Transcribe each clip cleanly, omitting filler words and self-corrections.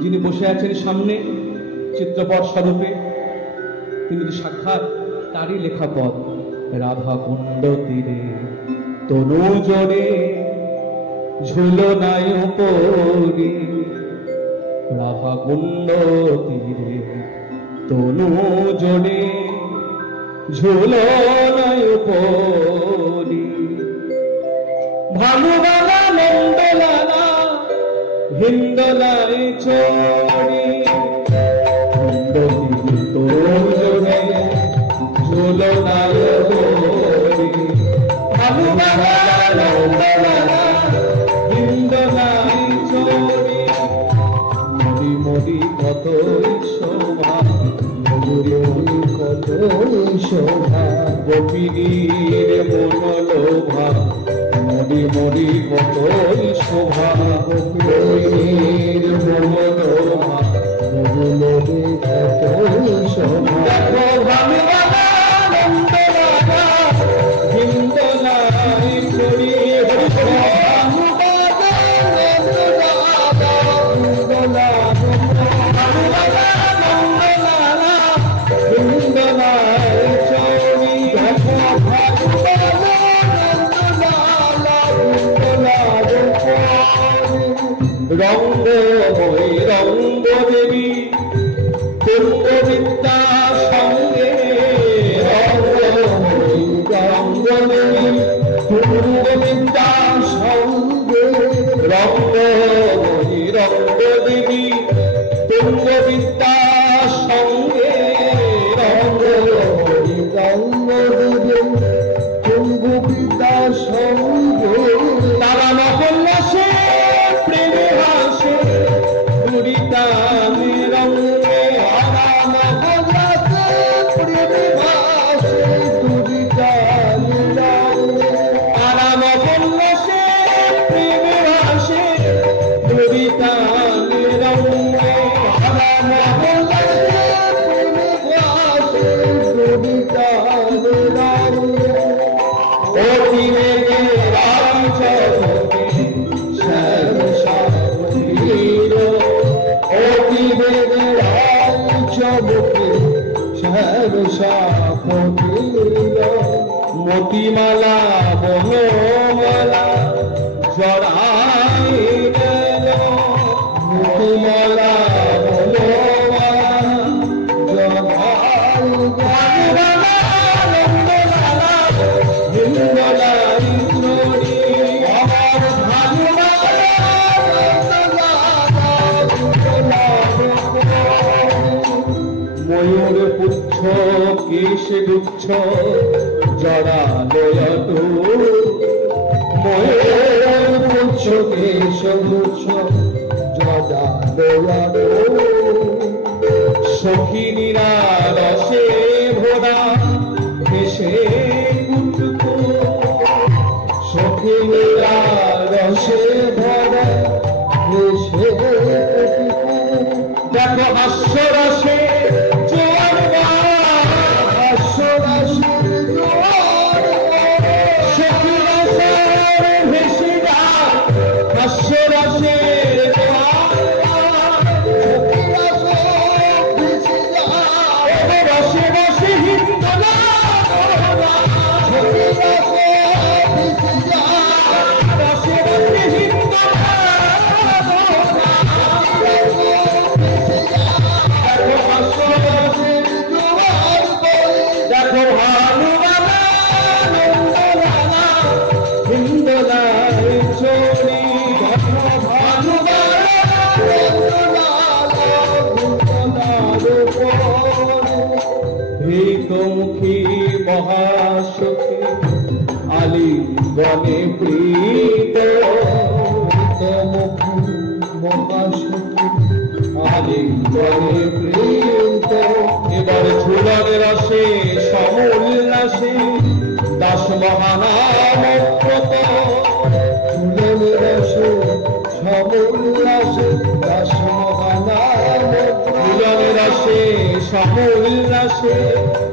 যিনি বসে আছেন সামনে চিত্রপট স্বরূপে, তিনি সাক্ষাৎ তারই লেখা পদ। রাধা কুণ্ড তীরে তনু জোরে ঝুলনায় পড়ি, রাধা কুণ্ড তীরে তনু জোরে ঝুলনায় পড়ি। ভানুবালা নন্দলালা হিন্দলায় চড়ি, কুণ্ড তীরে তনু জোরে ঝুলনায় পড়ি। ভানুবালা নন্দলালা হিন্দলায় চড়ি, মরি মরি কতই শোভা, মরি মরি কতই শোভা, গোপিনীর মনোলোভা, মরি মরি কতই শোভা, গোপিনীর মনোলোভা, মরি মরি কতই শোভা। ভানুবালা নন্দলালা হিন্দলায় চড়ি, রঙ্গ হই রঙ্গ দেবী কুণ্ড বিদ্যা সঙ্গে, রঙ্গ হই রঙ্গ দেবী কুণ্ড বিদ্যা সঙ্গে, রঙ্গ হই রঙ্গ দেবী কুণ্ড বিদ্যা সঙ্গে, রঙ্গ হই রঙ্গ দেবী কুণ্ড বিদ্যা সঙ্গে। তারা মহল্লাসে প্রেমে হাসে দুরিতানে রঙ্গে, আরাম মহল্লাসে প্রেমে হাসে দুরিতানে রঙ্গে, আরাম মহল্লাসে প্রেমে হাসে দুরিতানে রঙ্গে, আরাম মহল্লাসে প্রেমে হাসে দুরিতানে রঙ্গে। অতি মেঘে রাই চরণে শ্যাম সাগরীর, অতি মেঘে রাই চরণে শ্যাম সাগরীর, মতিমালা বনমালা জড়াই গেল, মতিমালা বনমালা জড়াই গেল। ময়ূর পুচ্ছ কেশ গুচ্ছ জড়ালয়ত, ময়ূর পুচ্ছ কেশ গুচ্ছ জড়ালয়ত, সখিনীরা রসে ভরা হেসে কুটকু, সখিনীরা রসে ভরা হেসে কুটকু। দেখো হাস্য রসে জোয়ার হাস্য রসের জোয়ার, সখী রসের ভেসে যায় হাস্য রসের জোয়ার, সখী রসে ভেসে যায় রসে রসে হিন্দলা, সখী রসে ভেসে যায় রসে রসে হিন্দলা। দেখো ভানুবালা নন্দলালা হিন্দলায় চড়ি, দেখো ভানুবালা নন্দলালা হিন্দলায় পড়ি। ভিতমুখী মহাসখী আলিঙ্গনে প্রীত, ভিতমুখী মহাসখী আলিঙ্গনে প্রীত। এবার ঝুলনের রসে সমুল্লাসে দাস মহানাম ব্রত, ঝুলনের রসে সমুল্লাসে দাস মহানাম, ঝুলনের রসে সমুল্লাসে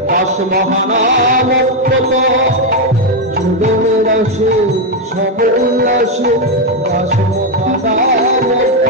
দাস মহানাম ব্রত, ঝুলনের রসে সমুল্লাসে দাস মহানাম।